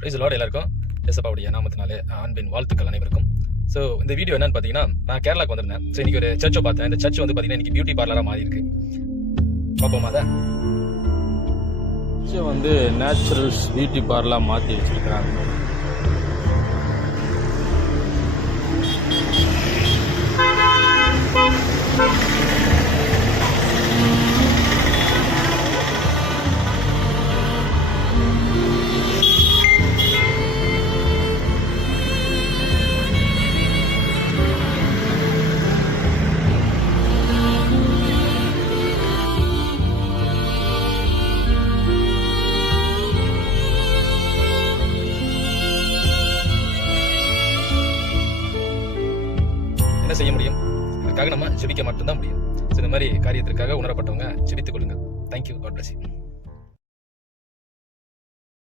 Price Lord எல்லாருக்கும் இயேசுவுடைய நாமத்தினாலே அன்பின் வாழ்த்துக்கள் அனைவருக்கும். ஸோ இந்த வீடியோ என்னன்னு பார்த்தீங்கன்னா, நான் கேரளாக்கு வந்திருந்தேன். ஸோ இன்னைக்கு ஒரு சர்ச்சை பார்த்தேன். இந்த சர்ச் வந்து பார்த்தீங்கன்னா இன்னைக்கு பியூட்டி பார்லராக மாறி இருக்கு. பார்ப்போமா அதை? சர்ச்சை வந்து நேச்சுரல்ஸ் பியூட்டி பார்லராக மாற்றி வச்சிருக்கிறாங்க. என்ன செய்ய முடியும்? அதுக்காக நம்ம ஜெபிக்க மட்டும்தான் முடியும். ஸோ இந்த மாதிரி காரியத்திற்காக உணரப்பட்டவங்க ஜெபித்துக் கொள்ளுங்க. தேங்க்யூ. God bless you.